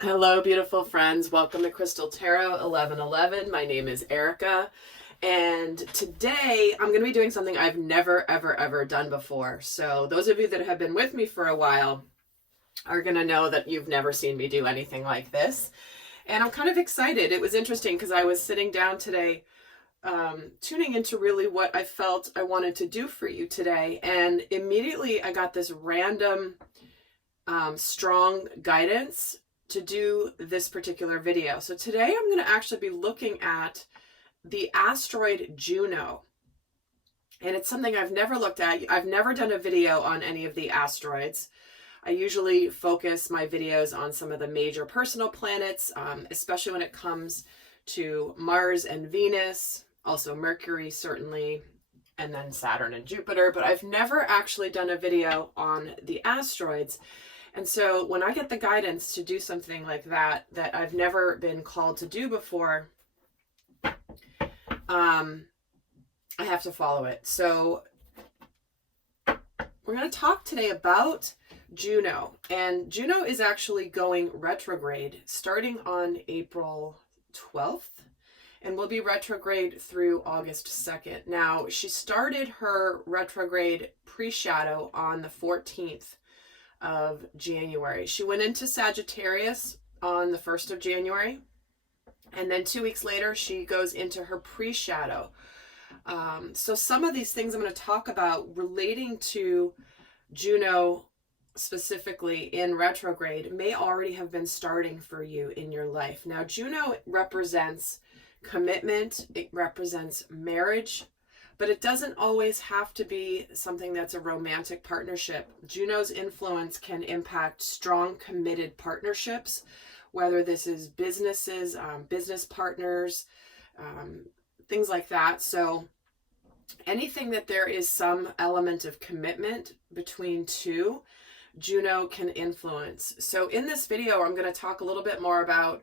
Hello, beautiful friends. Welcome to Crystal Tarot 1111. My name is Erica, and today I'm going to be doing something I've never, ever done before. So, those of you that have been with me for a while are going to know that you've never seen me do anything like this. And I'm kind of excited. It was interesting because I was sitting down today, tuning into really what I felt I wanted to do for you today. And immediately I got this random, strong guidance to do this particular video. So today I'm going to actually be looking at the asteroid Juno. And it's something I've never looked at. I've never done a video on any of the asteroids. I usually focus my videos on some of the major personal planets, especially when it comes to Mars and Venus, also Mercury certainly, and then Saturn and Jupiter. But I've never actually done a video on the asteroids. And so when I get the guidance to do something like that I've never been called to do before, I have to follow it. So we're going to talk today about Juno. And Juno is actually going retrograde starting on April 12th and will be retrograde through August 2nd. Now, she started her retrograde pre-shadow on the 14th of January. She went into Sagittarius on the 1st of January, and then 2 weeks later she goes into her pre-shadow. So some of these things I'm going to talk about relating to Juno specifically in retrograde may already have been starting for you in your life. Now, Juno represents commitment, it represents marriage, but it doesn't always have to be something that's a romantic partnership. Juno's influence can impact strong, committed partnerships, whether this is businesses, business partners, things like that. So anything that there is some element of commitment between two, Juno can influence. So in this video, I'm going to talk a little bit more about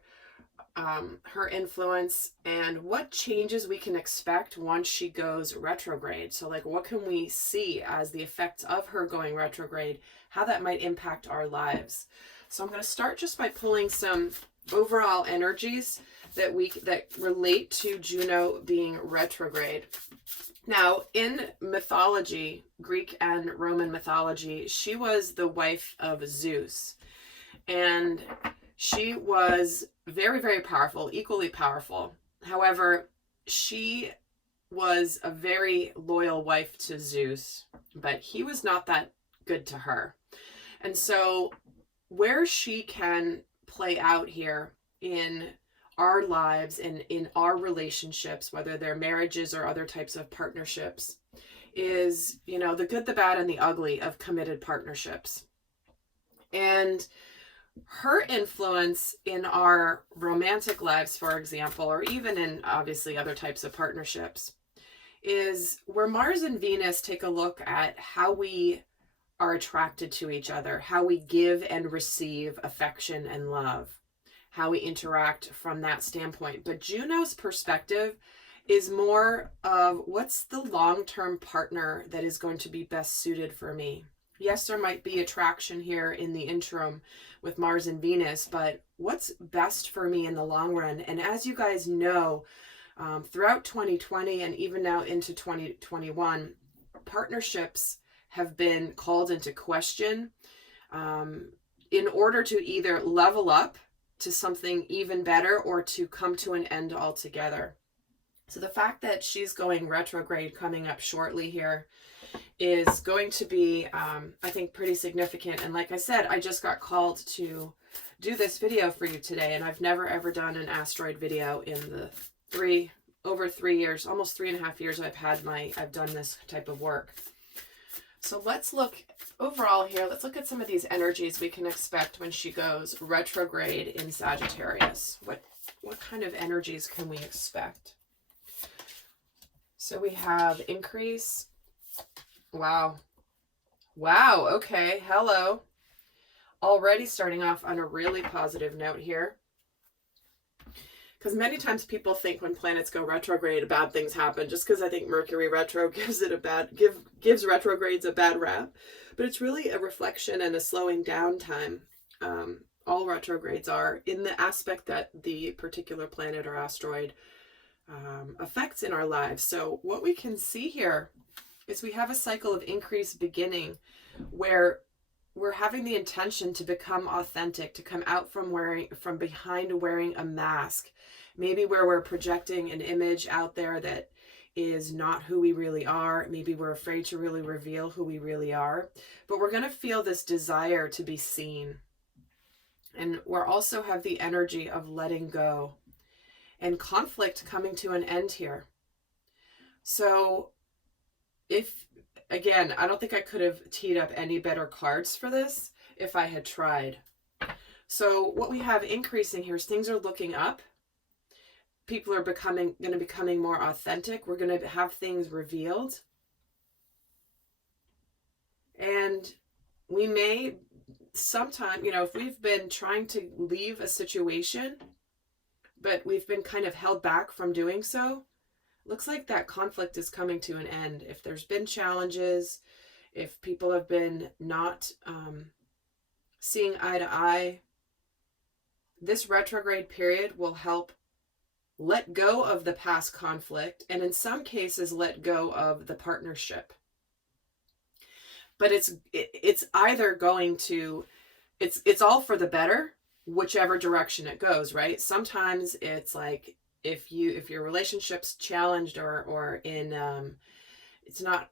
her influence and what changes we can expect once she goes retrograde. So like, what can we see as the effects of her going retrograde, how that might impact our lives. So I'm going to start just by pulling some overall energies that relate to Juno being retrograde. Now, in mythology, Greek and Roman mythology, she was the wife of Zeus, and she was very powerful, equally powerful. However, she was a very loyal wife to Zeus, but he was not that good to her. And so where she can play out here in our lives and in our relationships, whether they're marriages or other types of partnerships, is, the good, the bad, and the ugly of committed partnerships. And her influence in our romantic lives, for example, or even in obviously other types of partnerships, is where Mars and Venus take a look at how we are attracted to each other, how we give and receive affection and love, how we interact from that standpoint. But Juno's perspective is more of what's the long-term partner that is going to be best suited for me. Yes, there might be attraction here in the interim with Mars and Venus, but what's best for me in the long run? And as you guys know, throughout 2020 and even now into 2021, partnerships have been called into question in order to either level up to something even better or to come to an end altogether. So the fact that she's going retrograde coming up shortly here is going to be, I think, pretty significant. And like I said, I just got called to do this video for you today, and I've never ever done an asteroid video in the over 3 years, almost 3.5 years I've done this type of work. So let's look overall here. Let's look at some of these energies we can expect when she goes retrograde in Sagittarius. What kind of energies can we expect? So we have increase. Wow. Okay. Hello. Already starting off on a really positive note here. Because many times people think when planets go retrograde, bad things happen, just because I think Mercury retro gives retrogrades a bad rap. But it's really a reflection and a slowing down time All retrogrades are, in the aspect that the particular planet or asteroid affects in our lives. So what we can see here is we have a cycle of increased beginning where we're having the intention to become authentic, to come out from behind wearing a mask, maybe where we're projecting an image out there that is not who we really are. Maybe we're afraid to really reveal who we really are, but we're going to feel this desire to be seen. And we also have the energy of letting go and conflict coming to an end here. So again, I don't think I could have teed up any better cards for this if I had tried. So what we have increasing here is things are looking up. People are going to becoming more authentic. We're going to have things revealed. And we may sometime, if we've been trying to leave a situation, but we've been kind of held back from doing so, looks like that conflict is coming to an end. If there's been challenges, if people have been not seeing eye to eye, this retrograde period will help let go of the past conflict, and in some cases let go of the partnership. But it's either going to, it's all for the better, whichever direction it goes, right? Sometimes it's like if your relationship's challenged or in it's not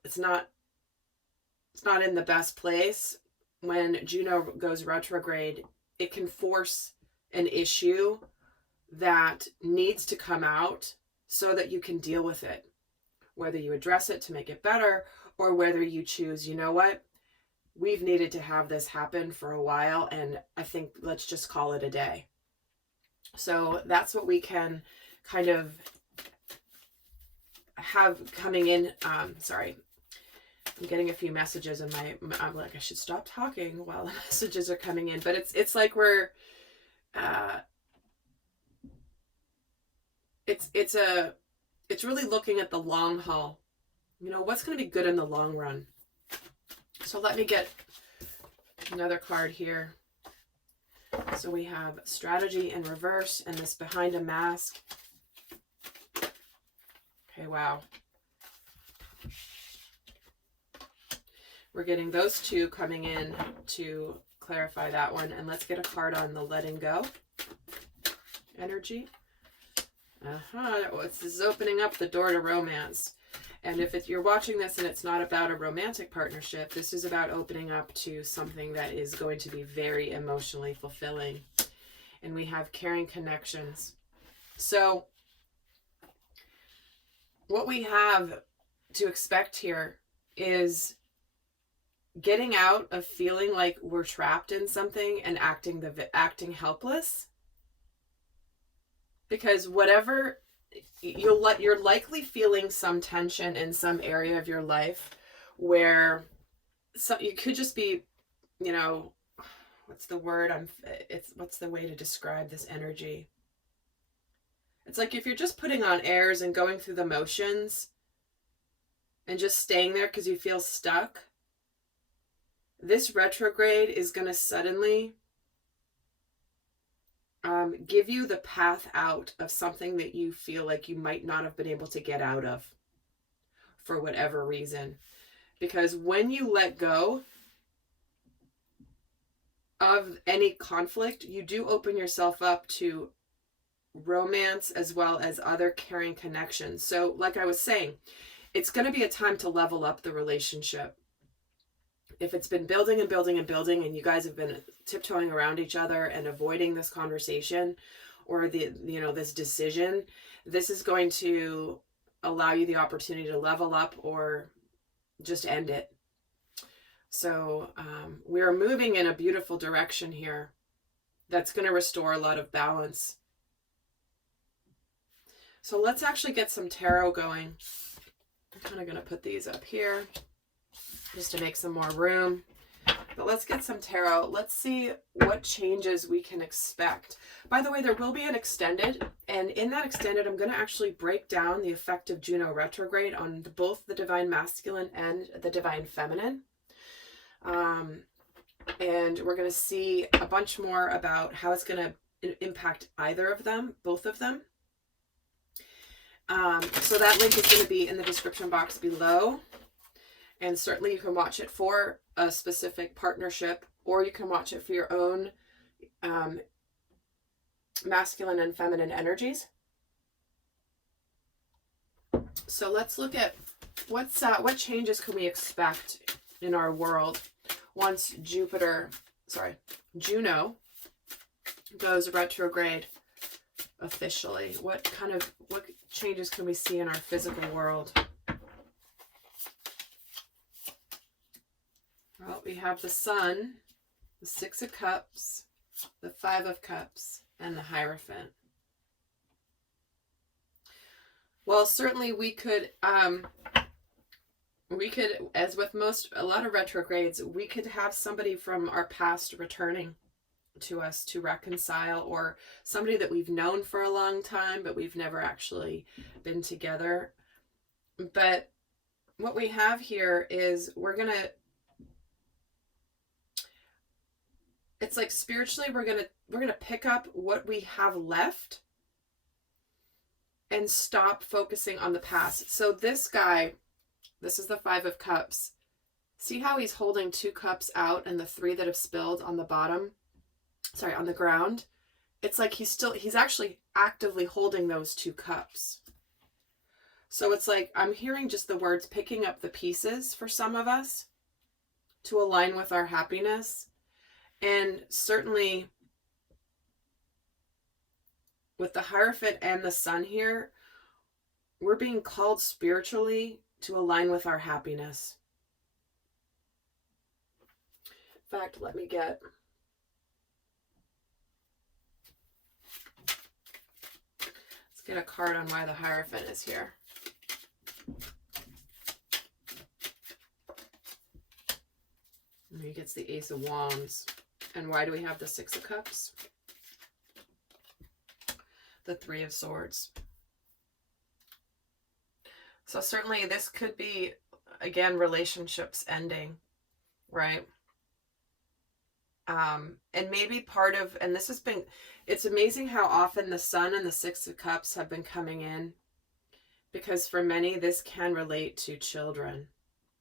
in the best place, when Juno goes retrograde, it can force an issue that needs to come out so that you can deal with it, whether you address it to make it better or whether you choose, you know what, we've needed to have this happen for a while, and I think let's just call it a day. So that's what we can kind of have coming in. Sorry, I'm getting a few messages and I'm like, I should stop talking while the messages are coming in, but it's like we're it's really looking at the long haul. What's going to be good in the long run. So let me get another card here. So we have strategy in reverse and this behind a mask. Okay, wow. We're getting those two coming in to clarify that one. And let's get a card on the letting go energy. This is opening up the door to romance. And if you're watching this and it's not about a romantic partnership, this is about opening up to something that is going to be very emotionally fulfilling. And we have caring connections. So what we have to expect here is getting out of feeling like we're trapped in something and acting helpless. Because whatever you're likely feeling some tension in some area of your life where you could just be, what's the word? What's the way to describe this energy? It's like if you're just putting on airs and going through the motions and just staying there because you feel stuck, this retrograde is going to suddenly give you the path out of something that you feel like you might not have been able to get out of for whatever reason. Because when you let go of any conflict, you do open yourself up to romance as well as other caring connections. So like I was saying, it's going to be a time to level up the relationship. If it's been building and building and building and you guys have been tiptoeing around each other and avoiding this conversation or this decision, this is going to allow you the opportunity to level up or just end it. So we are moving in a beautiful direction here that's going to restore a lot of balance. So let's actually get some tarot going. I'm kind of going to put these up here just to make some more room. But let's get some tarot. Let's see what changes we can expect. By the way, there will be an extended, and in that extended, I'm going to actually break down the effect of Juno retrograde on both the divine masculine and the divine feminine. And we're going to see a bunch more about how it's going to impact either of them, both of them. So that link is going to be in the description box below. And certainly you can watch it for a specific partnership, or you can watch it for your own masculine and feminine energies. So let's look at what changes can we expect in our world once Juno goes retrograde officially. What changes can we see in our physical world? Well, we have the Sun, the Six of Cups, the Five of Cups, and the Hierophant. Well, certainly we could, as with a lot of retrogrades, we could have somebody from our past returning to us to reconcile, or somebody that we've known for a long time, but we've never actually been together. But what we have here is it's like spiritually, we're gonna pick up what we have left and stop focusing on the past. So this guy, this is the Five of Cups. See how he's holding 2 cups out and the 3 that have spilled on the bottom? Sorry, on the ground. It's like he's actually actively holding those 2 cups. So it's like, I'm hearing just the words picking up the pieces for some of us to align with our happiness. And certainly with the Hierophant and the Sun here, we're being called spiritually to align with our happiness. In fact, let's get a card on why the Hierophant is here. And he gets the Ace of Wands. And why do we have the Six of Cups? The Three of Swords. So certainly this could be, again, relationships ending, right? And maybe part of, and this has been, it's amazing how often the Sun and the Six of Cups have been coming in, because for many this can relate to children.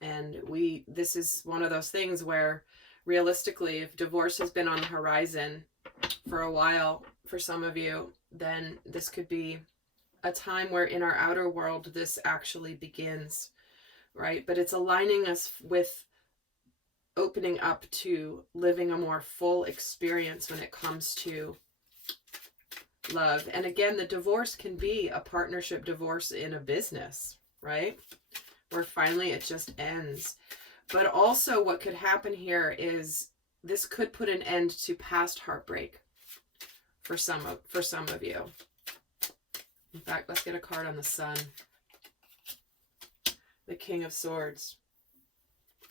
And this is one of those things where realistically, if divorce has been on the horizon for a while for some of you, then this could be a time where in our outer world this actually begins, right? But it's aligning us with opening up to living a more full experience when it comes to love. And again, the divorce can be a partnership divorce in a business, right? Where finally it just ends. But also what could happen here is this could put an end to past heartbreak for some of you. In fact, let's get a card on the Sun. The King of Swords.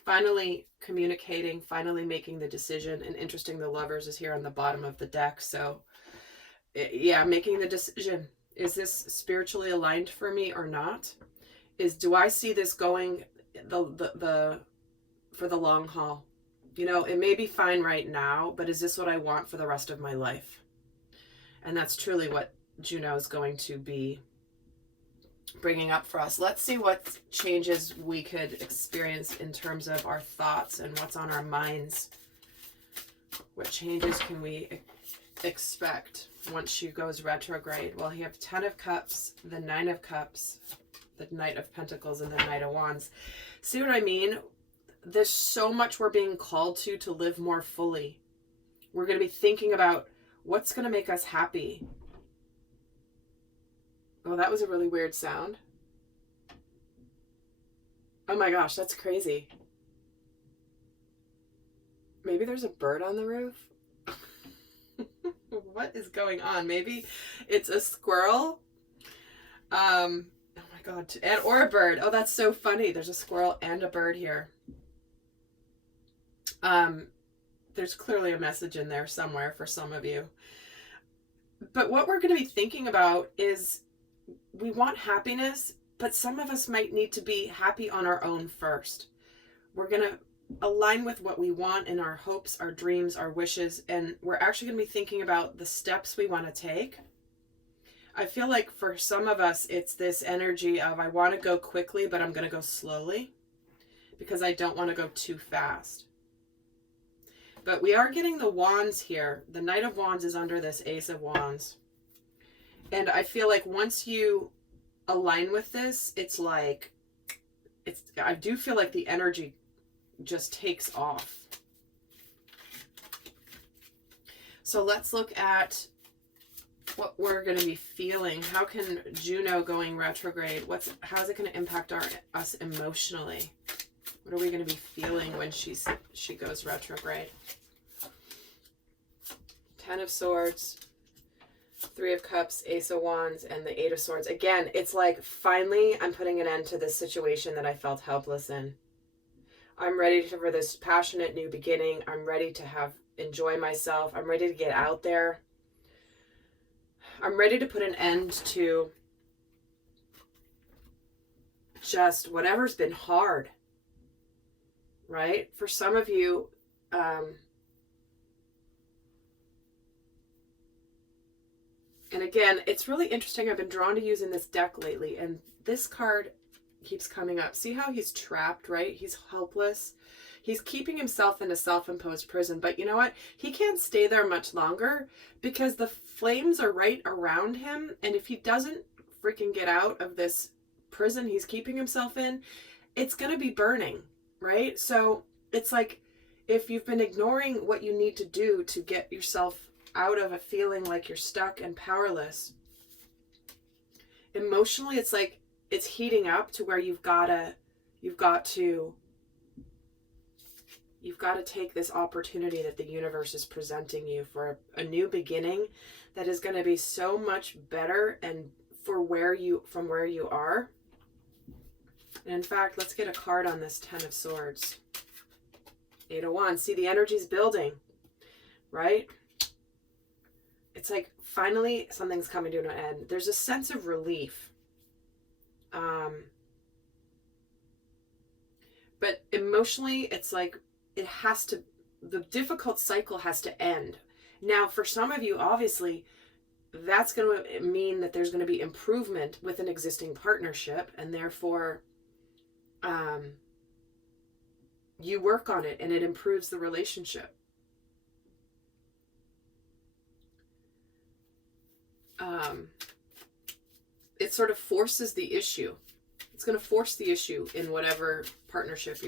Finally communicating, finally making the decision. And interesting, the Lovers is here on the bottom of the deck. So yeah, making the decision. Is this spiritually aligned for me or not? Do I see this going for the long haul? You know, it may be fine right now, but is this what I want for the rest of my life? And that's truly what Juno is going to be bringing up for us. Let's see what changes we could experience in terms of our thoughts and what's on our minds. What changes can we expect once she goes retrograde? Well, you have 10 of Cups, the 9 of Cups, the Knight of Pentacles, and the Knight of Wands. See what I mean? There's so much we're being called to live more fully. We're going to be thinking about what's going to make us happy. Oh, that was a really weird sound. Oh my gosh, that's crazy. Maybe there's a bird on the roof. What is going on? Maybe it's a squirrel. Oh my God. Or a bird. Oh, that's so funny. There's a squirrel and a bird here. There's clearly a message in there somewhere for some of you. But what we're going to be thinking about is we want happiness, but some of us might need to be happy on our own first. We're going to align with what we want in our hopes, our dreams, our wishes, and we're actually going to be thinking about the steps we want to take. I feel like for some of us, it's this energy of I want to go quickly, but I'm going to go slowly because I don't want to go too fast. But we are getting the wands here. The Knight of Wands is under this Ace of Wands. And I feel like once you align with this, it's like, I do feel like the energy just takes off. So let's look at what we're going to be feeling. How can Juno going retrograde, how's it going to impact us emotionally? What are we going to be feeling when she goes retrograde? Ten of Swords, Three of Cups, Ace of Wands, and the Eight of Swords. Again, it's like finally I'm putting an end to this situation that I felt helpless in. I'm ready for this passionate new beginning. I'm ready to enjoy myself. I'm ready to get out there. I'm ready to put an end to just whatever's been hard, right? For some of you, and again, it's really interesting. I've been drawn to using this deck lately, and this card keeps coming up. See how he's trapped, right? He's helpless. He's keeping himself in a self-imposed prison, but you know what? He can't stay there much longer because the flames are right around him, and if he doesn't freaking get out of this prison he's keeping himself in, it's going to be burning, right? So it's like if you've been ignoring what you need to do to get yourself out of a feeling like you're stuck and powerless, emotionally it's like it's heating up to where you've got to take this opportunity that the universe is presenting you for a new beginning that is going to be so much better and from where you are. And in fact, let's get a card on this Ten of Swords. Eight of Wands. See, the energy's building, right? It's like finally something's coming to an end. There's a sense of relief. But emotionally, it's like the difficult cycle has to end. Now, for some of you, obviously, that's going to mean that there's going to be improvement with an existing partnership, and therefore, you work on it and it improves the relationship. It sort of forces the issue. It's going to force the issue in whatever partnership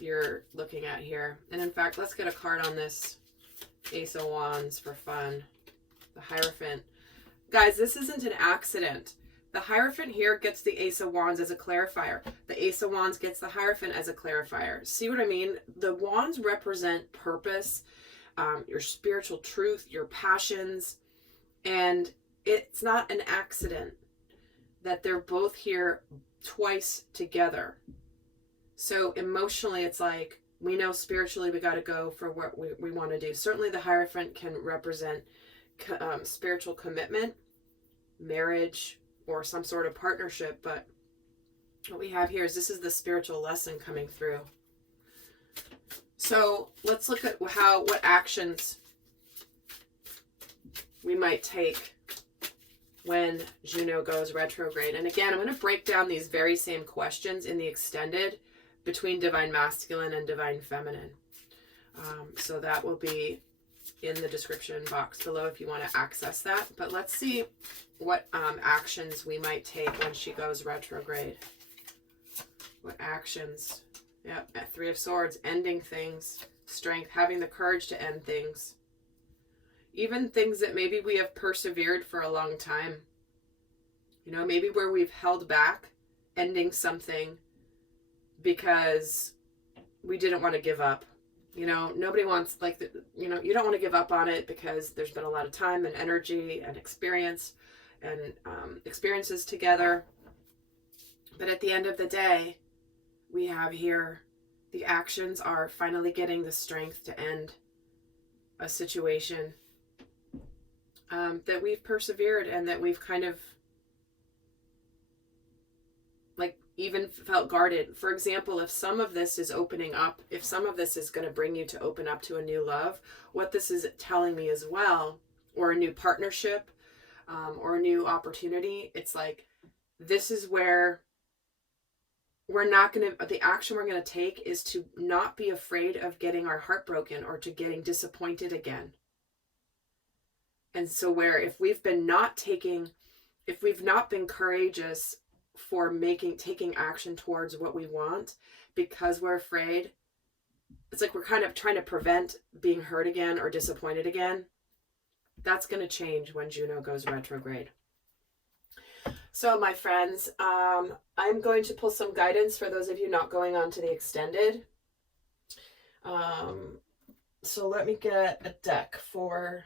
you're looking at here. And in fact, let's get a card on this Ace of Wands for fun. The Hierophant. Guys, this isn't an accident. The Hierophant here gets the Ace of Wands as a clarifier. The Ace of Wands gets the Hierophant as a clarifier. See what I mean? The wands represent purpose, your spiritual truth, your passions, and it's not an accident that they're both here twice together. So emotionally, it's like, we know spiritually we got to go for what we want to do. Certainly the Hierophant can represent spiritual commitment, marriage, or some sort of partnership. But what we have here is this is the spiritual lesson coming through. So let's look at what actions we might take when Juno goes retrograde. And again, I'm going to break down these very same questions in the extended between Divine Masculine and Divine Feminine. So that will be in the description box below if you want to access that. But let's see what actions we might take when she goes retrograde. What actions? Yep, Three of Swords, ending things, strength, having the courage to end things. Even things that maybe we have persevered for a long time. You know, maybe where we've held back, ending something because we didn't want to give up. You know, nobody wants, you don't want to give up on it because there's been a lot of time and energy and experience and experiences together. But at the end of the day, we have here the actions are finally getting the strength to end a situation that we've persevered and that we've kind of even felt guarded. For example, if some of this is opening up, if some of this is going to bring you to open up to a new love, what this is telling me as well, or a new partnership, or a new opportunity, it's like, this is where we're not going to, the action we're going to take is to not be afraid of getting our heart broken or to getting disappointed again. And so where if we've not been courageous for taking action towards what we want because we're afraid, it's like we're kind of trying to prevent being hurt again or disappointed again. That's going to change when Juno goes retrograde. So my friends, I'm going to pull some guidance for those of you not going on to the extended. So let me get a deck for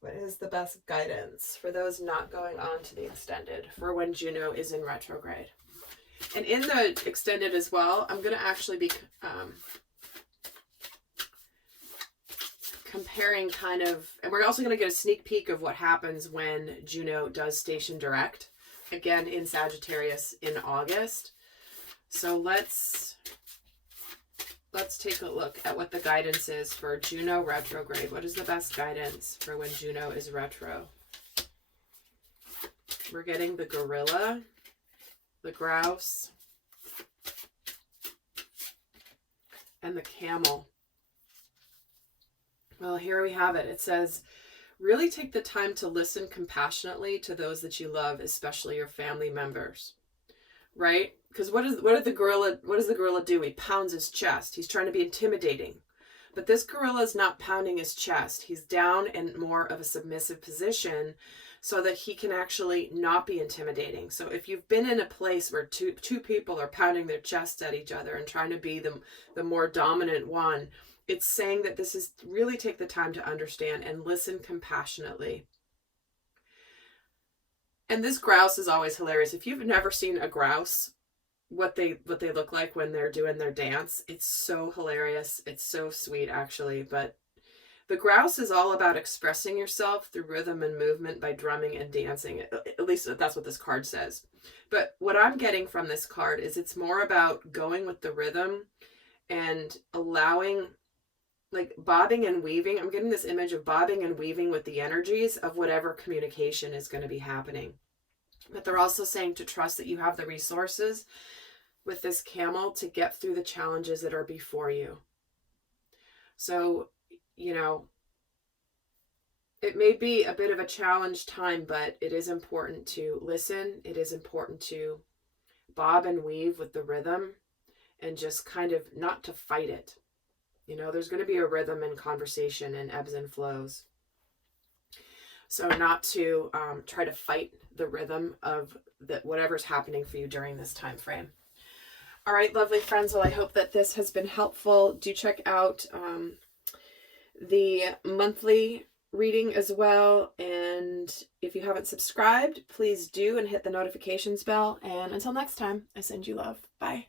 what is the best guidance for those not going on to the extended for when Juno is in retrograde. And in the extended as well, I'm going to actually be comparing kind of, and we're also going to get a sneak peek of what happens when Juno does station direct, again in Sagittarius in August. So let's take a look at what the guidance is for Juno retrograde. What is the best guidance for when Juno is retro? We're getting the gorilla, the grouse, and the camel. Well, here we have it. It says, really take the time to listen compassionately to those that you love, especially your family members. Right? Because what does the gorilla do? He pounds his chest. He's trying to be intimidating. But this gorilla is not pounding his chest. He's down in more of a submissive position so that he can actually not be intimidating. So if you've been in a place where two people are pounding their chest at each other and trying to be the more dominant one, it's saying that this is really take the time to understand and listen compassionately. And this grouse is always hilarious. If you've never seen a grouse, what they look like when they're doing their dance, it's so hilarious. It's so sweet, actually. But the grouse is all about expressing yourself through rhythm and movement by drumming and dancing. At least that's what this card says. But what I'm getting from this card is it's more about going with the rhythm and allowing, like, bobbing and weaving. I'm getting this image of bobbing and weaving with the energies of whatever communication is going to be happening. But they're also saying to trust that you have the resources with this camel to get through the challenges that are before you. So, you know, it may be a bit of a challenge time, but it is important to listen. It is important to bob and weave with the rhythm and just kind of not to fight it. You know, there's going to be a rhythm in conversation and ebbs and flows. So not to try to fight the rhythm of whatever's happening for you during this time frame. All right, lovely friends. Well, I hope that this has been helpful. Do check out the monthly reading as well. And if you haven't subscribed, please do and hit the notifications bell. And until next time, I send you love. Bye.